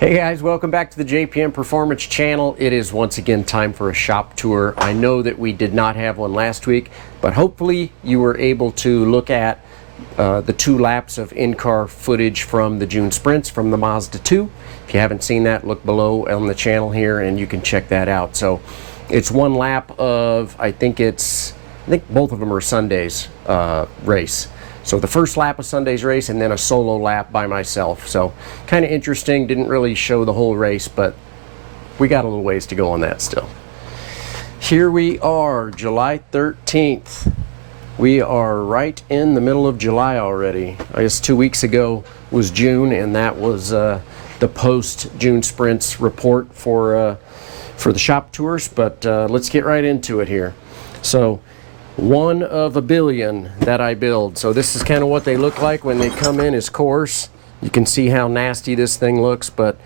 Hey guys, welcome back to the JPM Performance channel. It is once again time for a shop tour. I know that we did not have one last week, but hopefully you were able to look at the 2 laps of in-car footage from the June sprints from the Mazda 2. If you haven't seen that, look below on the channel here and you can check that out. So it's 1 lap of, I think both of them are Sunday's race. So the first lap of Sunday's race and then a solo lap by myself. So kind of interesting, didn't really show the whole race, but we got a little ways to go on that still. Here we are, July 13th. We are right in the middle of July already. I guess 2 weeks ago was June, and that was the post-June sprints report for the shop tours, but let's get right into it here. So 1 of a billion that I build. So this is kind of what they look like when they come in as cores. You can see how nasty this thing looks, but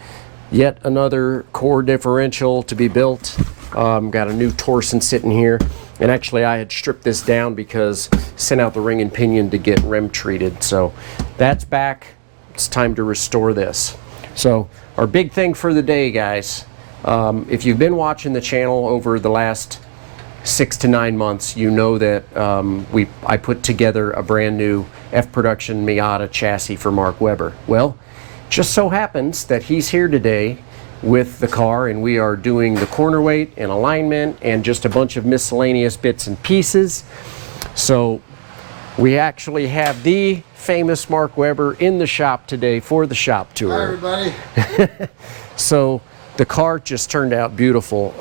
yet another core differential to be built. Got a new torsion sitting here, and actually I had stripped this down because sent out the ring and pinion to get rim treated. So that's back. It's time to restore this. So our big thing for the day, guys, if you've been watching the channel over the last 6 to 9 months, you know that I put together a brand new F production Miata chassis for Mark Webber. Well, just so happens that he's here today with the car, and we are doing the corner weight and alignment and just a bunch of miscellaneous bits and pieces. So we actually have the famous Mark Webber in the shop today for the shop tour. Hi everybody. So the car just turned out beautiful.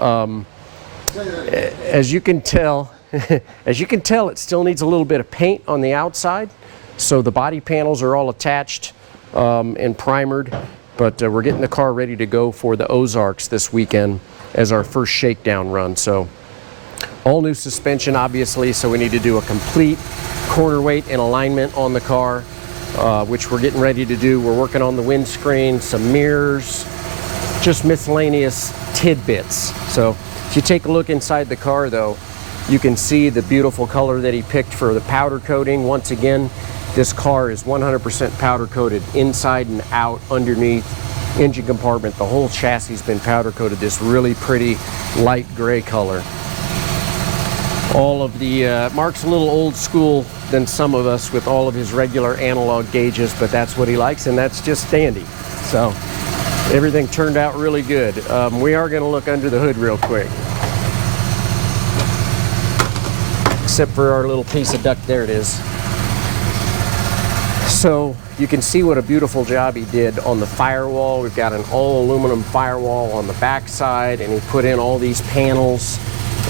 As you can tell, it still needs a little bit of paint on the outside. So the body panels are all attached and primered, but we're getting the car ready to go for the Ozarks this weekend as our first shakedown run. So all new suspension, obviously, so we need to do a complete corner weight and alignment on the car, which we're getting ready to do. We're working on the windscreen, some mirrors, just miscellaneous tidbits. So if you take a look inside the car, though, you can see the beautiful color that he picked for the powder coating. Once again, this car is 100% powder coated inside and out, underneath, engine compartment. The whole chassis has been powder coated this really pretty light gray color. All of the, Mark's a little old school than some of us with all of his regular analog gauges, but that's what he likes, and that's just dandy. So everything turned out really good. We are going to look under the hood real quick. Except for our little piece of duct, there it is. So you can see what a beautiful job he did on the firewall. We've got an all aluminum firewall on the back side, and he put in all these panels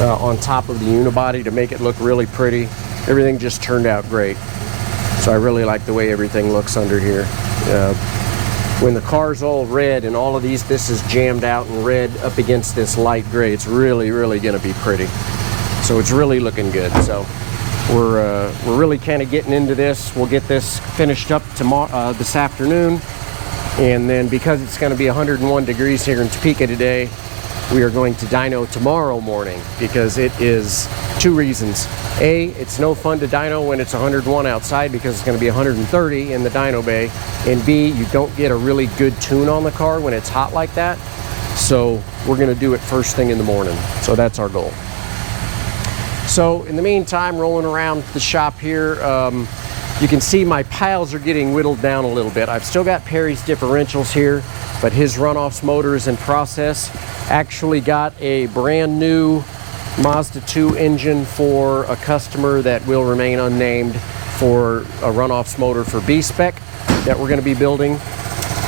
on top of the unibody to make it look really pretty. Everything just turned out great. So I really like the way everything looks under here. When the car's all red and all of these, this is jammed out and red up against this light gray, it's really, really going to be pretty. So it's really looking good. So we're really kind of getting into this. We'll get this finished up tomorrow, this afternoon, and then because it's going to be 101 degrees here in Topeka today, we are going to dyno tomorrow morning because it is 2 reasons. A, it's no fun to dyno when it's 101 outside because it's going to be 130 in the dyno bay. And B, you don't get a really good tune on the car when it's hot like that. So we're going to do it first thing in the morning. So that's our goal. So in the meantime, rolling around the shop here, you can see my piles are getting whittled down a little bit. I've still got Perry's differentials here, but his runoffs motor is in process. Actually got a brand new Mazda 2 engine for a customer that will remain unnamed for a runoffs motor for B-Spec that we're going to be building.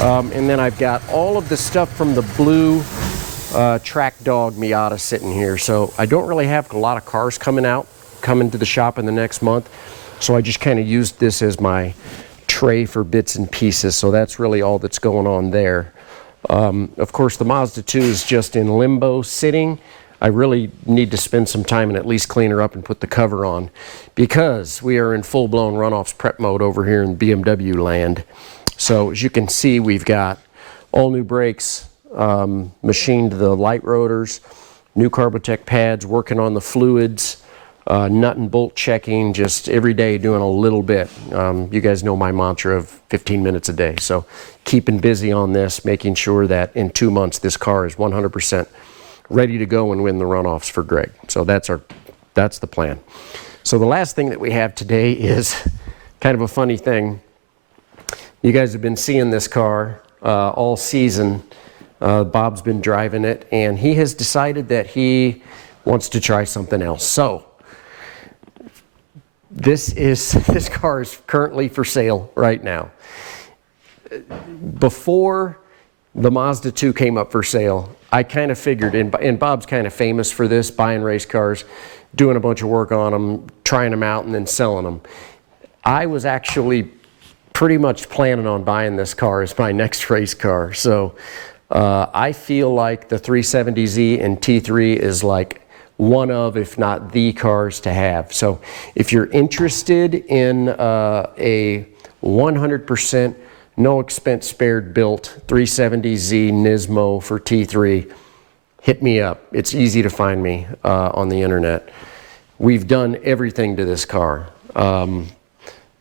And then I've got all of the stuff from the blue Track Dog Miata sitting here. So I don't really have a lot of cars coming to the shop in the next month. So I just kind of used this as my tray for bits and pieces. So that's really all that's going on there. Of course, the Mazda 2 is just in limbo sitting. I really need to spend some time and at least clean her up and put the cover on because we are in full-blown runoffs prep mode over here in BMW land. So as you can see, we've got all new brakes, machined the light rotors, new Carbotech pads, working on the fluids, nut and bolt checking, just every day doing a little bit. You guys know my mantra of 15 minutes a day. So keeping busy on this, making sure that in 2 months this car is 100% ready to go and win the runoffs for Greg. So that's the plan. So the last thing that we have today is kind of a funny thing. You guys have been seeing this car all season. Bob's been driving it, and he has decided that he wants to try something else. So this car is currently for sale right now. Before the Mazda 2 came up for sale, I kind of figured, and Bob's kind of famous for this, buying race cars, doing a bunch of work on them, trying them out, and then selling them. I was actually pretty much planning on buying this car as my next race car. So I feel like the 370Z and T3 is like one of, if not the cars to have. So if you're interested in a 100% no expense spared built 370Z Nismo for T3, hit me up. It's easy to find me on the internet. We've done everything to this car.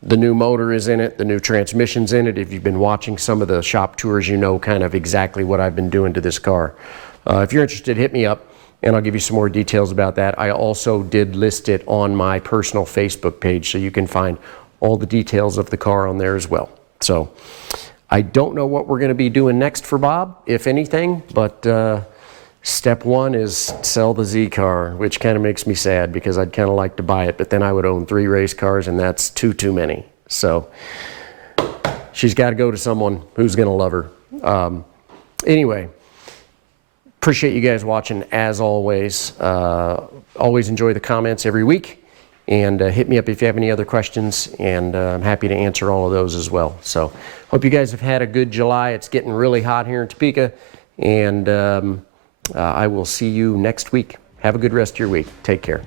The new motor is in it, the new transmission's in it. If you've been watching some of the shop tours, you know kind of exactly what I've been doing to this car. If you're interested, hit me up and I'll give you some more details about that. I also did list it on my personal Facebook page, so you can find all the details of the car on there as well. So I don't know what we're going to be doing next for Bob, if anything, but step one is sell the Z car, which kind of makes me sad because I'd kind of like to buy it, but then I would own 3 race cars and that's too many. So she's got to go to someone who's going to love her. Anyway, appreciate you guys watching as always. Always enjoy the comments every week, and hit me up if you have any other questions, and I'm happy to answer all of those as well. So hope you guys have had a good July. It's getting really hot here in Topeka, and I will see you next week. Have a good rest of your week. Take care.